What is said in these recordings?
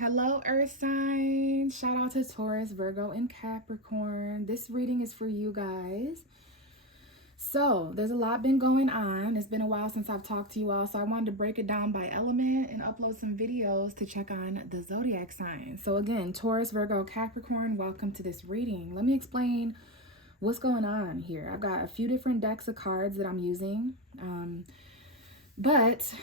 Hello, Earth signs. Shout out to Taurus, Virgo, and Capricorn. This reading is for you guys. So, there's a lot been going on. It's been a while since I've talked to you all, so I wanted to break it down by element and upload some videos to check on the zodiac signs. So, again, Taurus, Virgo, Capricorn, welcome to this reading. Let me explain what's going on here. I've got a few different decks of cards that I'm using, but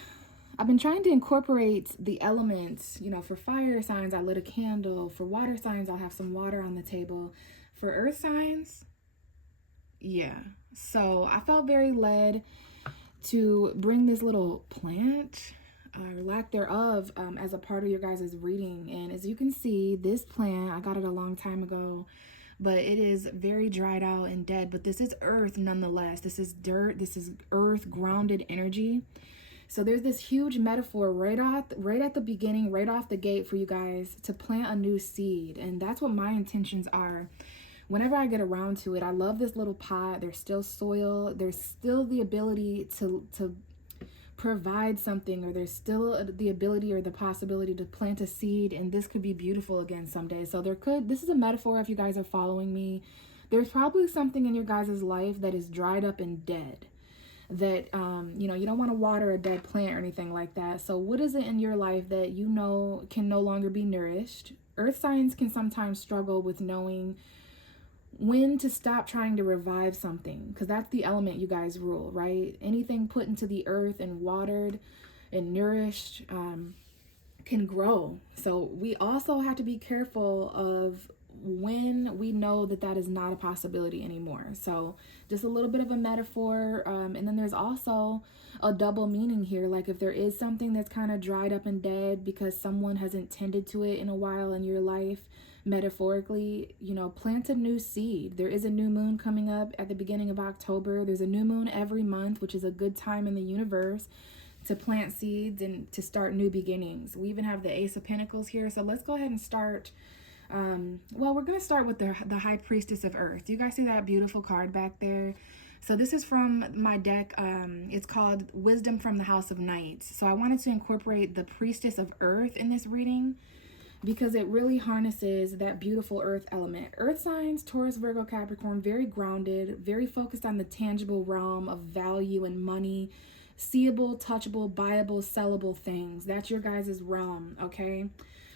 I've been trying to incorporate the elements. For fire signs, I lit a candle. For water signs, I'll have some water on the table. For earth signs, yeah. So I felt very led to bring this little plant, or lack thereof, as a part of your guys' reading. And as you can see, this plant, I got it a long time ago, but it is very dried out and dead. But this is earth nonetheless. This is dirt. This is earth grounded energy. So there's this huge metaphor right at the beginning, right off the gate for you guys to plant a new seed. And that's what my intentions are. Whenever I get around to it, I love this little pot. There's still soil. There's still the ability to provide something, or there's still the ability or the possibility to plant a seed, and this could be beautiful again someday. So this is a metaphor if you guys are following me. There's probably something in your guys' life that is dried up and dead, that you don't want to water a dead plant or anything like that. So what is it in your life that can no longer be nourished? Earth signs can sometimes struggle with knowing when to stop trying to revive something, because that's the element you guys rule, right? Anything put into the earth and watered and nourished can grow. So we also have to be careful of when we know that that is not a possibility anymore. So just a little bit of a metaphor, and then there's also a double meaning here. Like if there is something that's kind of dried up and dead because someone hasn't tended to it in a while in your life, metaphorically, plant a new seed. There is a new moon coming up at the beginning of October. There's a new moon every month, which is a good time in the universe to plant seeds and to start new beginnings. We even have the Ace of Pentacles here. So let's go ahead and start. We're going to start with the High Priestess of Earth. Do you guys see that beautiful card back there? So this is from my deck. It's called Wisdom from the House of Knights. So I wanted to incorporate the Priestess of Earth in this reading because it really harnesses that beautiful earth element. Earth signs, Taurus, Virgo, Capricorn, very grounded, very focused on the tangible realm of value and money, seeable, touchable, buyable, sellable things. That's your guys' realm, okay?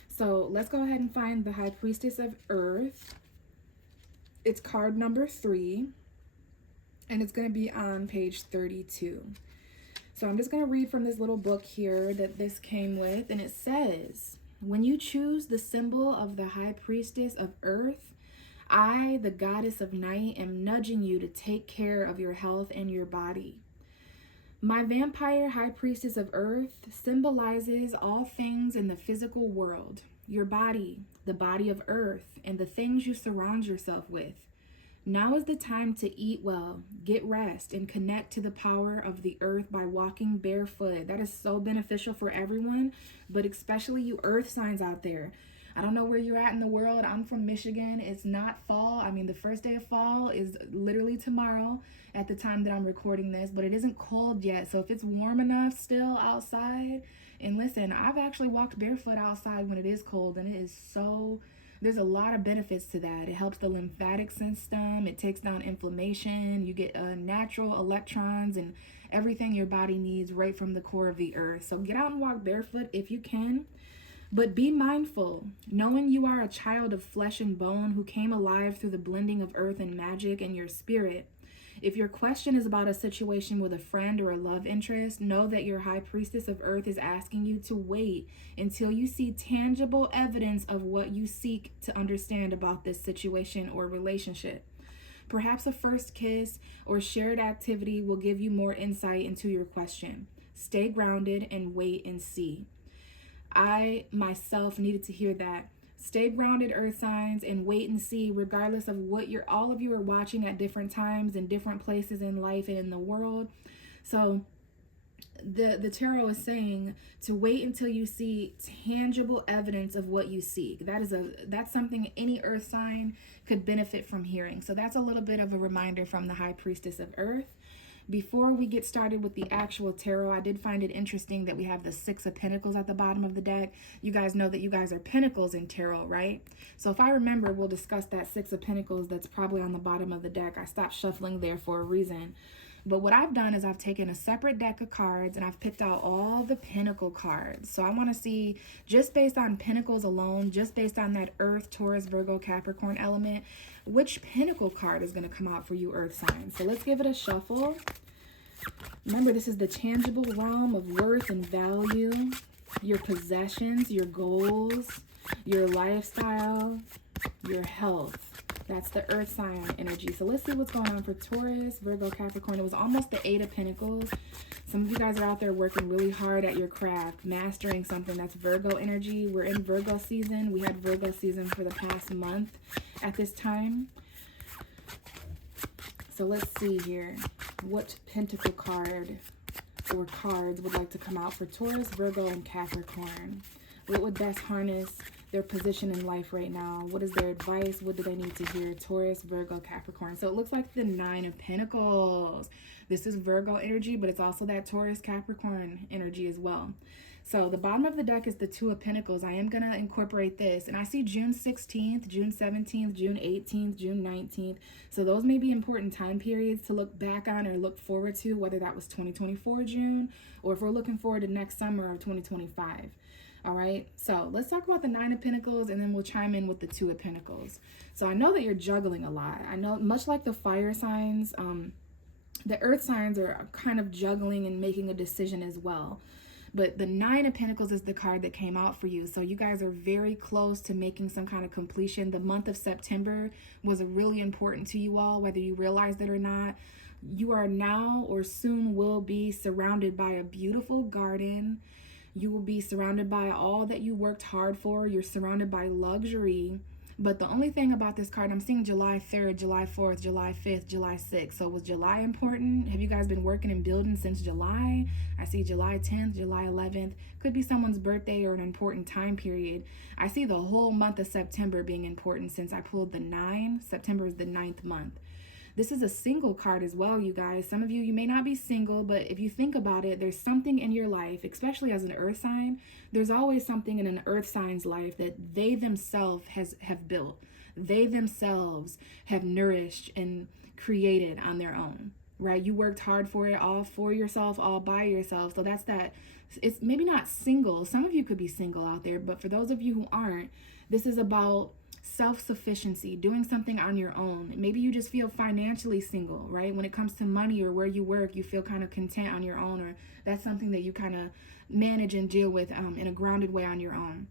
So let's go ahead and find the High Priestess of Earth. It's card number 3, and it's going to be on page 32. So I'm just going to read from this little book here that this came with, and it says, when you choose the symbol of the High Priestess of Earth, I, the goddess of night, am nudging you to take care of your health and your body. My vampire High Priestess of Earth symbolizes all things in the physical world, your body, the body of Earth, and the things you surround yourself with. Now is the time to eat well, get rest, and connect to the power of the earth by walking barefoot. That is so beneficial for everyone, but especially you earth signs out there. I don't know where you're at in the world. I'm from Michigan. It's not fall. I mean, the first day of fall is literally tomorrow at the time that I'm recording this, but it isn't cold yet. So if it's warm enough still outside, and listen, I've actually walked barefoot outside when it is cold, and it is so, there's a lot of benefits to that. It helps the lymphatic system. It takes down inflammation. You get natural electrons and everything your body needs right from the core of the earth. So get out and walk barefoot if you can. But be mindful, knowing you are a child of flesh and bone who came alive through the blending of earth and magic and your spirit. If your question is about a situation with a friend or a love interest, know that your High Priestess of Earth is asking you to wait until you see tangible evidence of what you seek to understand about this situation or relationship. Perhaps a first kiss or shared activity will give you more insight into your question. Stay grounded and wait and see. I myself needed to hear that. Stay grounded, earth signs, and wait and see, regardless of what all of you are watching at different times in different places in life and in the world. So the tarot is saying to wait until you see tangible evidence of what you seek. That's something any earth sign could benefit from hearing. So that's a little bit of a reminder from the High Priestess of Earth. Before we get started with the actual tarot, I did find it interesting that we have the Six of Pentacles at the bottom of the deck. You guys know that you guys are Pentacles in tarot, right? So if I remember, we'll discuss that Six of Pentacles that's probably on the bottom of the deck. I stopped shuffling there for a reason. But what I've done is I've taken a separate deck of cards and I've picked out all the Pentacle cards. So I want to see, just based on Pentacles alone, just based on that Earth, Taurus, Virgo, Capricorn element, which Pentacle card is going to come out for you Earth signs. So let's give it a shuffle. Remember, this is the tangible realm of worth and value, your possessions, your goals, your lifestyle, your health. That's the Earth sign energy. So let's see what's going on for Taurus, Virgo, Capricorn. It was almost the Eight of Pentacles. Some of you guys are out there working really hard at your craft, mastering something. That's Virgo energy. We're in Virgo season. We had Virgo season for the past month at this time. So let's see here. What Pentacle card or cards would like to come out for Taurus, Virgo, and Capricorn? What would best harness their position in life right now? What is their advice? What do they need to hear? Taurus, Virgo, Capricorn. So it looks like the Nine of Pentacles. This is Virgo energy, but it's also that Taurus, Capricorn energy as well. So the bottom of the deck is the Two of Pentacles. I am going to incorporate this. And I see June 16th, June 17th, June 18th, June 19th. So those may be important time periods to look back on or look forward to, whether that was 2024 June or if we're looking forward to next summer of 2025. All right, so let's talk about the Nine of Pentacles and then we'll chime in with the Two of Pentacles. So I know that you're juggling a lot. I know, much like the fire signs, the earth signs are kind of juggling and making a decision as well. But the Nine of Pentacles is the card that came out for you. So you guys are very close to making some kind of completion. The month of September was really important to you all, whether you realized it or not. You are now or soon will be surrounded by a beautiful garden. You will be surrounded by all that you worked hard for. You're surrounded by luxury. But the only thing about this card, I'm seeing July 3rd, July 4th, July 5th, July 6th. So was July important? Have you guys been working and building since July? I see July 10th, July 11th. Could be someone's birthday or an important time period. I see the whole month of September being important since I pulled the 9. September is the 9th month. This is a single card as well, you guys. Some of you may not be single, but if you think about it, there's something in your life, especially as an earth sign, there's always something in an earth sign's life that they themselves have built. They themselves have nourished and created on their own, right? You worked hard for it, all for yourself, all by yourself. So that's that. It's maybe not single. Some of you could be single out there, but for those of you who aren't, this is about self-sufficiency, doing something on your own. Maybe you just feel financially single, right? When it comes to money or where you work, you feel kind of content on your own, or that's something that you kind of manage and deal with in a grounded way on your own.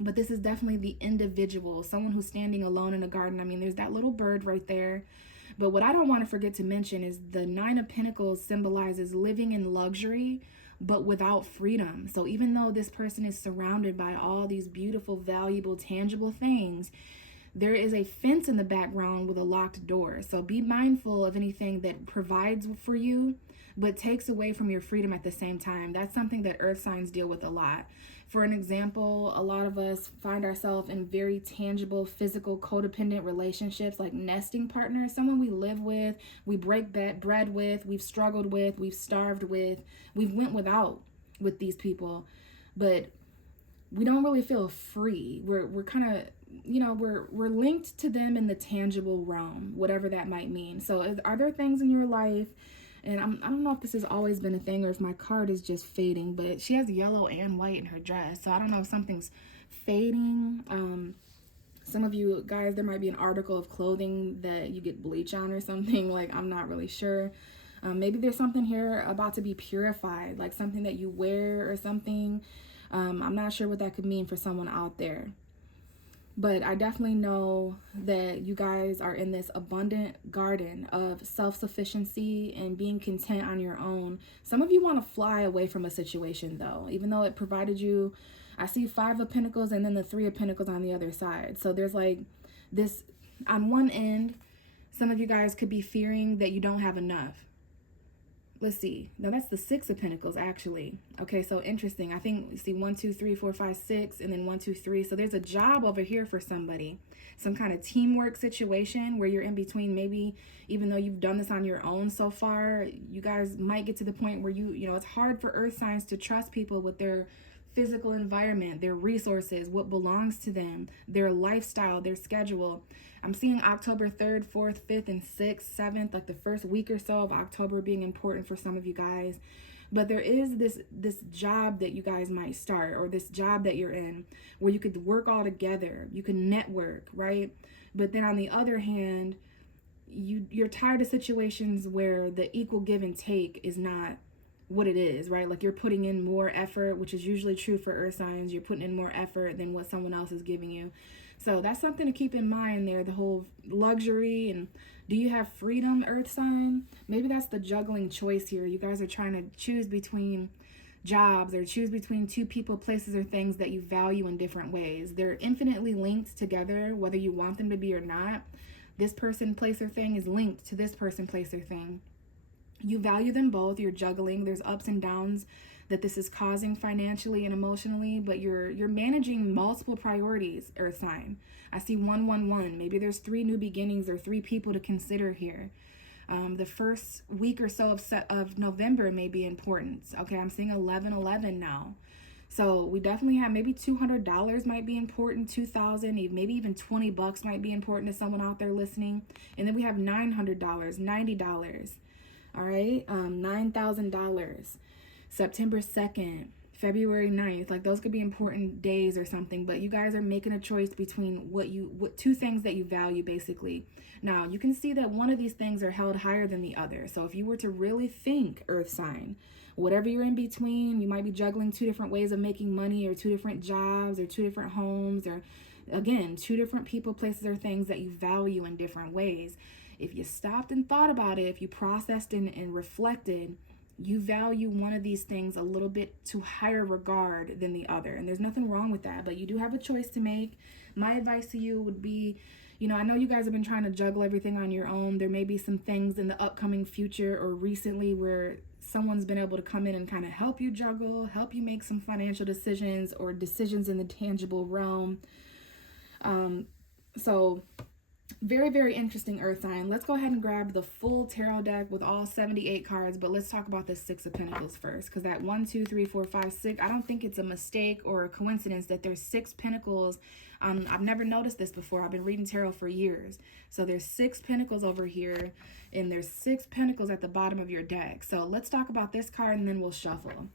But this is definitely the individual, someone who's standing alone in a garden. I mean, there's that little bird right there. But what I don't want to forget to mention is the Nine of Pentacles symbolizes living in luxury, but without freedom. So even though this person is surrounded by all these beautiful, valuable, tangible things, there is a fence in the background with a locked door. So be mindful of anything that provides for you, but takes away from your freedom at the same time. That's something that earth signs deal with a lot. For an example, a lot of us find ourselves in very tangible, physical, codependent relationships, like nesting partners, someone we live with, we break bread with, we've struggled with, we've starved with, we've went without with these people, but we don't really feel free. We're kind of, you know, we're linked to them in the tangible realm, whatever that might mean. So are there things in your life, and I don't know if this has always been a thing or if my card is just fading, but she has yellow and white in her dress. So I don't know if something's fading. Some of you guys, there might be an article of clothing that you get bleach on or something. Like, I'm not really sure. Maybe there's something here about to be purified, like something that you wear or something. I'm not sure what that could mean for someone out there. But I definitely know that you guys are in this abundant garden of self-sufficiency and being content on your own. Some of you want to fly away from a situation, though, even though it provided you. I see 5 of Pentacles and then the 3 of Pentacles on the other side. So there's like this, on one end, some of you guys could be fearing that you don't have enough. let's see. No, that's the Six of Pentacles, actually. Okay, so interesting. I think, see, 1, 2, 3, 4, 5, 6, and then 1, 2, 3. So there's a job over here for somebody. Some kind of teamwork situation where you're in between. Maybe even though you've done this on your own so far, you guys might get to the point where you know, it's hard for earth signs to trust people with their physical environment, their resources, what belongs to them, their lifestyle, their schedule. I'm seeing October 3rd, 4th, 5th, and 6th, 7th, like the first week or so of October being important for some of you guys. But there is this job that you guys might start, or this job that you're in, where you could work all together, you can network, right? But then on the other hand, you're tired of situations where the equal give and take is not what it is, right? Like you're putting in more effort, which is usually true for earth signs. You're putting in more effort than what someone else is giving you. So that's something to keep in mind there, the whole luxury. And do you have freedom, earth sign? Maybe that's the juggling choice here. You guys are trying to choose between jobs or choose between two people, places, or things that you value in different ways. They're infinitely linked together, whether you want them to be or not. This person, place, or thing is linked to this person, place, or thing. You value them both. You're juggling. There's ups and downs that this is causing financially and emotionally, but you're managing multiple priorities, earth sign. I see 111. Maybe there's 3 new beginnings or 3 people to consider here. The first week or so of November may be important. Okay, I'm seeing 1111 now. So we definitely have maybe $200 might be important, $2,000, maybe even $20 might be important to someone out there listening. And then we have $900, $90. All right, $9,000, September 2nd, February 9th. Like those could be important days or something, but you guys are making a choice between what 2 things that you value basically. Now you can see that one of these things are held higher than the other. So if you were to really think, earth sign, whatever you're in between, you might be juggling 2 different ways of making money, or 2 different jobs, or 2 different homes, or again, 2 different people, places, or things that you value in different ways. If you stopped and thought about it, if you processed and reflected, you value one of these things a little bit to higher regard than the other. And there's nothing wrong with that, but you do have a choice to make. My advice to you would be, you know, I know you guys have been trying to juggle everything on your own. There may be some things in the upcoming future or recently where someone's been able to come in and kind of help you juggle, help you make some financial decisions or decisions in the tangible realm. So very, very interesting, earth sign. Let's go ahead and grab the full tarot deck with all 78 cards, but let's talk about the 6 of Pentacles first, because that 1, 2, 3, 4, 5, 6, I don't think it's a mistake or a coincidence that there's 6 pentacles. I've never noticed this before. I've been reading tarot for years. So there's 6 pentacles over here, and there's 6 pentacles at the bottom of your deck. So let's talk about this card, and then we'll shuffle.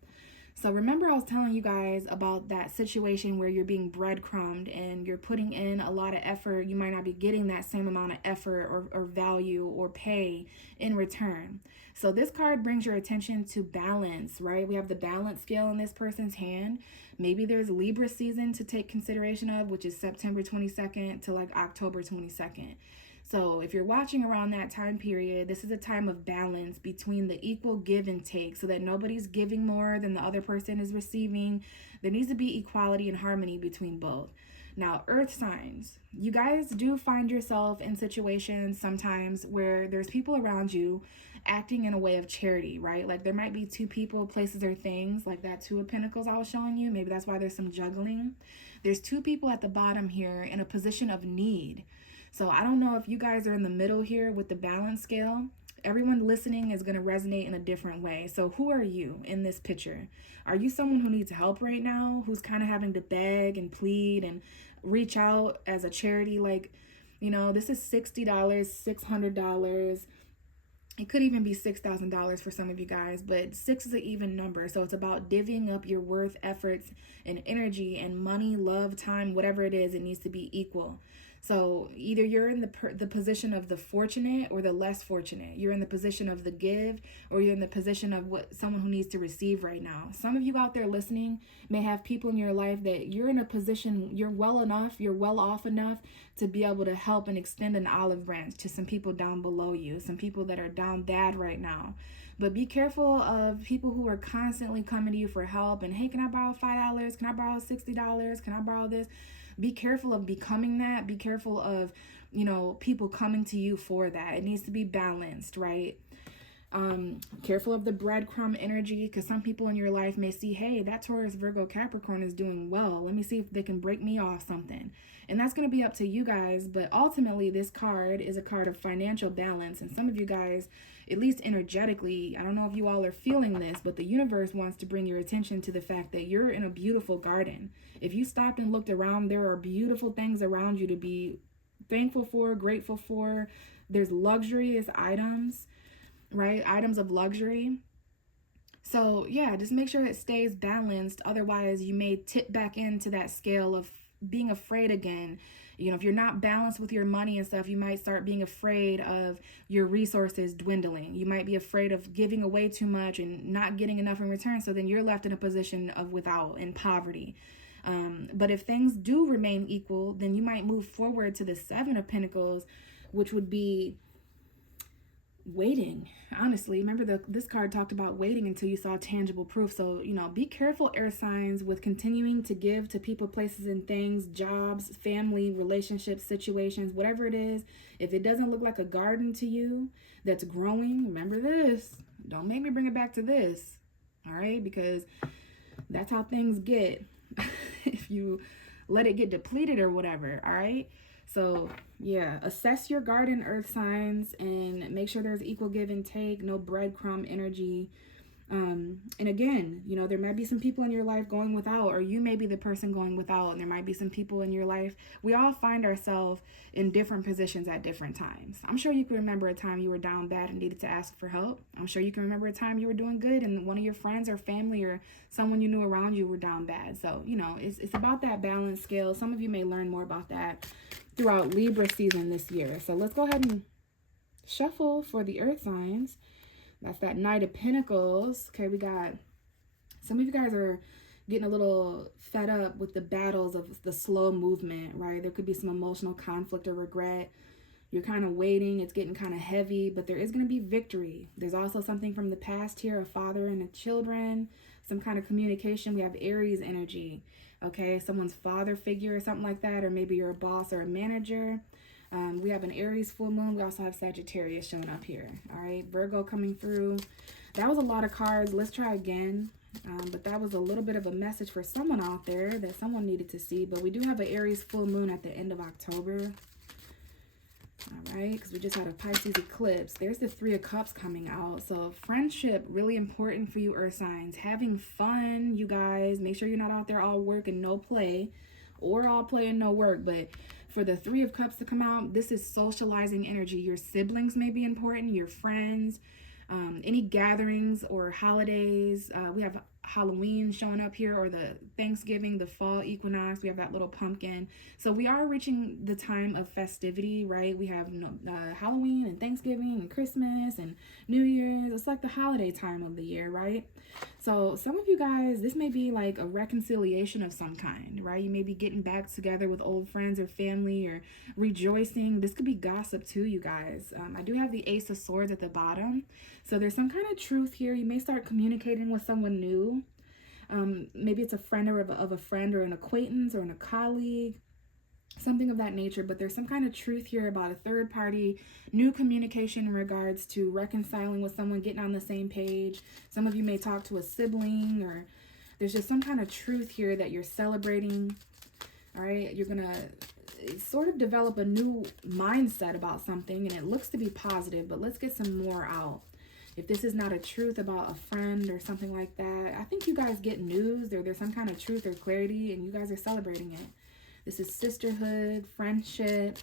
So remember I was telling you guys about that situation where you're being breadcrumbed and you're putting in a lot of effort. You might not be getting that same amount of effort or value or pay in return. So this card brings your attention to balance, right? We have the balance scale in this person's hand. Maybe there's Libra season to take consideration of, which is September 22nd to like October 22nd. So if you're watching around that time period, this is a time of balance between the equal give and take, so that nobody's giving more than the other person is receiving. There needs to be equality and harmony between both. Now, earth signs, you guys do find yourself in situations sometimes where there's people around you acting in a way of charity, right? Like there might be 2 people, places, or things, like that 2 of Pentacles I was showing you. Maybe that's why there's some juggling. There's 2 people at the bottom here in a position of need. So I don't know if you guys are in the middle here with the balance scale. Everyone listening is going to resonate in a different way. So who are you in this picture? Are you someone who needs help right now, who's kind of having to beg and plead and reach out as a charity? Like, you know, this is $60, $600. It could even be $6,000 for some of you guys, but 6 is an even number. So it's about divvying up your worth, efforts, and energy and money, love, time, whatever it is, it needs to be equal. So either you're in the position of the fortunate or the less fortunate. You're in the position of the give, or you're in the position of someone who needs to receive right now. Some of you out there listening may have people in your life that you're in a position, you're well off enough to be able to help and extend an olive branch to some people down below you, some people that are down bad right now. But be careful of people who are constantly coming to you for help and, hey, can I borrow $5? Can I borrow $60? Can I borrow this? Be careful of becoming that. Be careful of, you know, people coming to you for that. It needs to be balanced, right? Careful of the breadcrumb energy, because some people in your life may see, hey, that Taurus Virgo Capricorn is doing well. Let me see if they can break me off something. And that's going to be up to you guys. But ultimately, this card is a card of financial balance. And some of you guys, at least energetically, I don't know if you all are feeling this, but the universe wants to bring your attention to the fact that you're in a beautiful garden. If you stopped and looked around, there are beautiful things around you to be thankful for, grateful for. There's luxurious items, right? Items of luxury. So yeah, just make sure it stays balanced. Otherwise, you may tip back into that scale of being afraid again. You know, if you're not balanced with your money and stuff, you might start being afraid of your resources dwindling. You might be afraid of giving away too much and not getting enough in return. So then you're left in a position of without, in poverty. But if things do remain equal, then you might move forward to the Seven of Pentacles, which would be waiting. Honestly, remember this card talked about waiting until you saw tangible proof. So, you know, be careful, air signs, with continuing to give to people, places, and things, jobs, family, relationships, situations, whatever it is. If it doesn't look like a garden to you that's growing, remember this. Don't make me bring it back to this. All right? Because that's how things get if you let it get depleted or whatever. All right? So yeah, assess your garden, earth signs, and make sure there's equal give and take, no breadcrumb energy. And again, you know, there might be some people in your life going without, or you may be the person going without, and there might be some people in your life. We all find ourselves in different positions at different times. I'm sure you can remember a time you were down bad and needed to ask for help. I'm sure you can remember a time you were doing good and one of your friends or family or someone you knew around you were down bad. So, you know, it's about that balance scale. Some of you may learn more about that throughout Libra season this year. So let's go ahead and shuffle for the earth signs. That's that Knight of Pentacles. Okay, we got some of you guys are getting a little fed up with the battles of the slow movement, right? There could be some emotional conflict or regret. You're kind of waiting. It's getting kind of heavy, but there is going to be victory. There's also something from the past here, a father and a children, some kind of communication. We have Aries energy, okay? Someone's father figure or something like that, or maybe you're a boss or a manager. We have an Aries full moon. We also have Sagittarius showing up here. All right, Virgo coming through. That was a lot of cards. Let's try again. But that was a little bit of a message for someone out there that someone needed to see. But we do have an Aries full moon at the end of October. All right, because we just had a Pisces eclipse. There's the Three of Cups coming out. So friendship, really important for you earth signs. Having fun, you guys. Make sure you're not out there all work and no play, or all play and no work. But for the Three of Cups to come out, this is socializing energy. Your siblings may be important, your friends, any gatherings or holidays. We have Halloween showing up here, or the Thanksgiving, the fall equinox. We have that little pumpkin. So we are reaching the time of festivity, right? We have Halloween and Thanksgiving and Christmas and New Year's. It's like the holiday time of the year, right? So some of you guys, this may be like a reconciliation of some kind, right? You may be getting back together with old friends or family, or rejoicing. This could be gossip too, you guys. I do have the Ace of Swords at the bottom. So there's some kind of truth here. You may start communicating with someone new. Maybe it's a friend or of a friend, or an acquaintance or a colleague, something of that nature. But there's some kind of truth here about a third party, new communication in regards to reconciling with someone, getting on the same page. Some of you may talk to a sibling, or there's just some kind of truth here that you're celebrating. All right, you're gonna sort of develop a new mindset about something, and it looks to be positive, but let's get some more out. If this is not a truth about a friend or something like that, I think you guys get news, or there's some kind of truth or clarity, and you guys are celebrating it. This is sisterhood, friendship,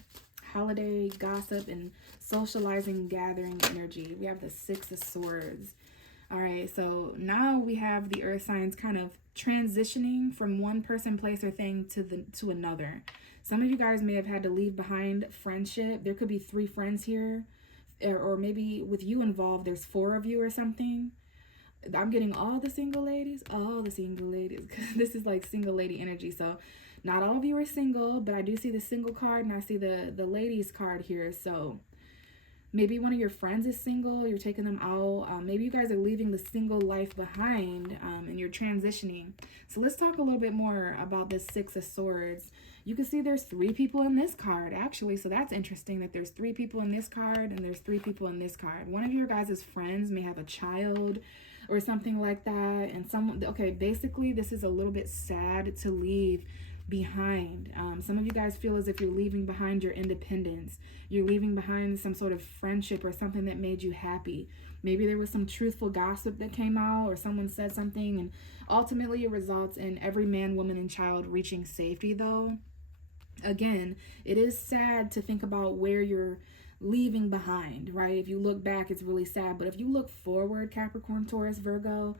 holiday, gossip, and socializing, gathering energy. We have the Six of Swords. All right, so now we have the earth signs kind of transitioning from one person, place, or thing to another. Some of you guys may have had to leave behind friendship. There could be 3 friends here, or maybe with you involved, there's 4 of you or something. I'm getting all the single ladies. This is like single lady energy. So not all of you are single, but I do see the single card, and I see the ladies card here. So Maybe one of your friends is single, you're taking them out. Maybe you guys are leaving the single life behind, and you're transitioning. So let's talk a little bit more about this Six of Swords. You can see there's 3 people in this card, actually. So that's interesting that there's 3 people in this card and there's 3 people in this card. One of your guys' friends may have a child or something like that. And someone, okay, basically this is a little bit sad to leave behind. Some of you guys feel as if you're leaving behind your independence. You're leaving behind some sort of friendship or something that made you happy. Maybe there was some truthful gossip that came out, or someone said something, and ultimately it results in every man, woman, and child reaching safety. Though, again, it is sad to think about where you're leaving behind, right? If you look back, it's really sad. But if you look forward, Capricorn, Taurus, Virgo,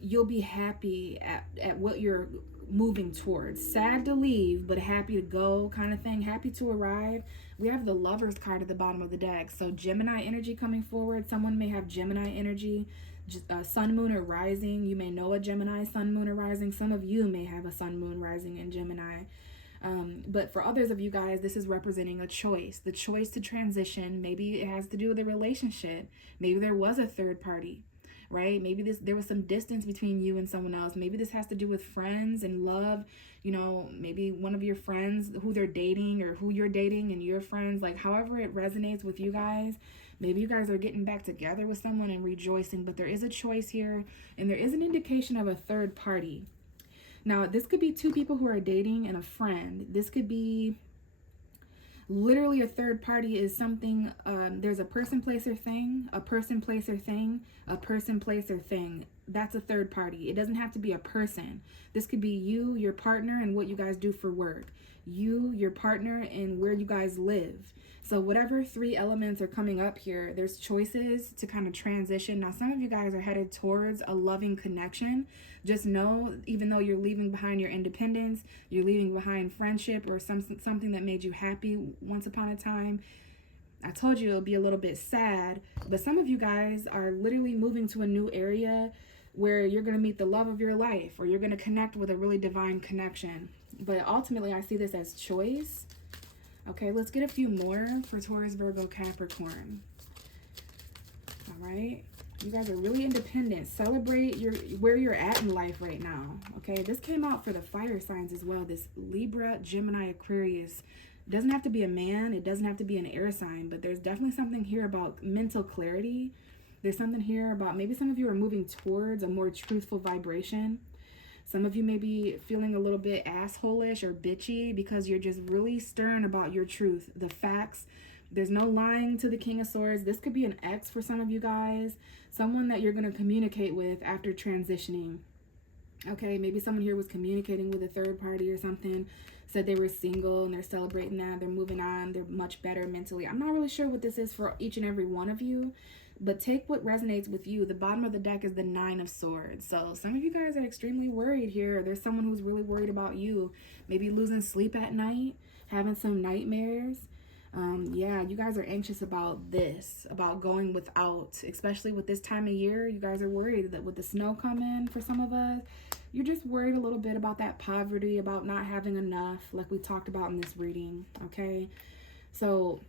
you'll be happy at what you're moving towards. Sad to leave, but happy to go, kind of thing. Happy to arrive. We have the Lovers card at the bottom of the deck. So Gemini energy coming forward. Someone may have Gemini energy, sun, moon, or rising. You may know a Gemini sun, moon, or rising. Some of you may have a sun, moon, rising in Gemini. But for others of you guys, this is representing a choice. The choice to transition. Maybe it has to do with a relationship. Maybe there was a third party, right? Maybe there was some distance between you and someone else. Maybe this has to do with friends and love. You know, maybe one of your friends, who they're dating, or who you're dating and your friends, like however it resonates with you guys. Maybe you guys are getting back together with someone and rejoicing, but there is a choice here, and there is an indication of a third party. Now, this could be 2 people who are dating and a friend. This could be literally a third party is something, there's a person, place, or thing, a person, place, or thing, a person, place, or thing. That's a third party. It doesn't have to be a person. This could be you, your partner, and what you guys do for work. You, your partner, and where you guys live. So whatever 3 elements are coming up here, there's choices to kind of transition. Now, some of you guys are headed towards a loving connection. Just know, even though you're leaving behind your independence, you're leaving behind friendship or something that made you happy once upon a time, I told you it'll be a little bit sad, but some of you guys are literally moving to a new area where you're going to meet the love of your life, or you're going to connect with a really divine connection. But ultimately, I see this as choice. Okay, let's get a few more for Taurus, Virgo, Capricorn. All right. You guys are really independent. Celebrate where you're at in life right now. Okay, this came out for the fire signs as well. This Libra, Gemini, Aquarius. It doesn't have to be a man. It doesn't have to be an air sign. But there's definitely something here about mental clarity. There's something here about maybe some of you are moving towards a more truthful vibration. Some of you may be feeling a little bit asshole-ish or bitchy because you're just really stern about your truth, the facts. There's no lying to the King of Swords. This could be an ex for some of you guys. Someone that you're going to communicate with after transitioning. Okay, maybe someone here was communicating with a third party or something, said they were single and they're celebrating that. They're moving on. They're much better mentally. I'm not really sure what this is for each and every one of you, but take what resonates with you. The bottom of the deck is the 9 of Swords. So some of you guys are extremely worried here. There's someone who's really worried about you. Maybe losing sleep at night, having some nightmares. Yeah, you guys are anxious about this, about going without, especially with this time of year. You guys are worried that with the snow coming for some of us, you're just worried a little bit about that poverty, about not having enough, like we talked about in this reading, okay? So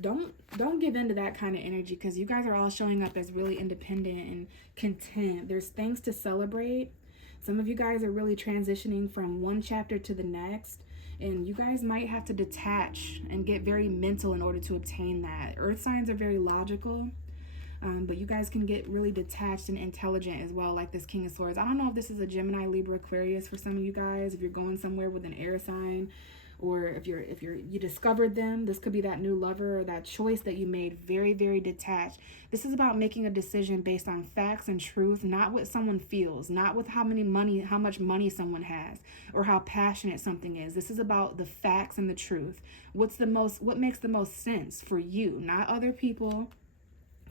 don't give in to that kind of energy, because you guys are all showing up as really independent and content. There's things to celebrate. Some of you guys are really transitioning from one chapter to the next, and you guys might have to detach and get very mental in order to obtain that. Earth signs are very logical, but you guys can get really detached and intelligent as well, like this King of Swords. I don't know if this is a Gemini, Libra, Aquarius for some of you guys, if you're going somewhere with an air sign, or if you discovered them. This could be that new lover or that choice that you made, very, very detached. This is about making a decision based on facts and truth, not what someone feels, not with how much money someone has, or how passionate something is. This is about the facts and the truth. What makes the most sense for you, not other people.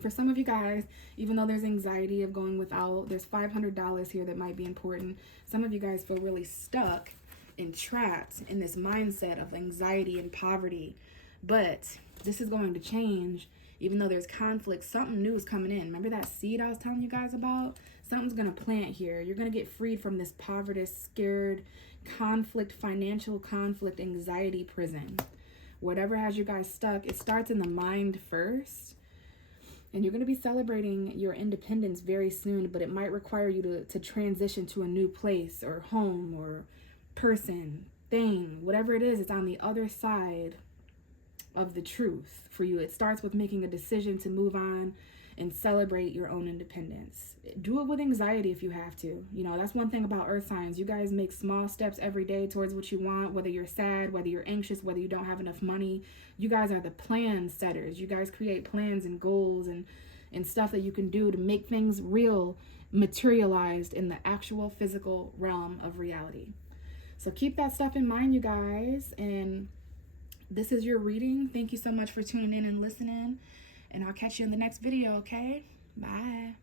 For some of you guys, even though there's anxiety of going without, there's $500 here that might be important. Some of you guys feel really stuck and trapped in this mindset of anxiety and poverty, but this is going to change. Even though there's conflict, something new is coming in. Remember that seed I was telling you guys about? Something's going to plant here. You're going to get freed from this poverty, scared, conflict, financial conflict, anxiety prison. Whatever has you guys stuck, it starts in the mind first. And you're going to be celebrating your independence very soon, but it might require you to transition to a new place or home or person, thing, whatever it is. It's on the other side of the truth for you. It starts with making a decision to move on and celebrate your own independence. Do it with anxiety if you have to. You know, that's one thing about earth signs. You guys make small steps every day towards what you want, whether you're sad, whether you're anxious, whether you don't have enough money. You guys are the plan setters. You guys create plans and goals and stuff that you can do to make things real, materialized in the actual physical realm of reality. So keep that stuff in mind, you guys. And this is your reading. Thank you so much for tuning in and listening. And I'll catch you in the next video, okay? Bye.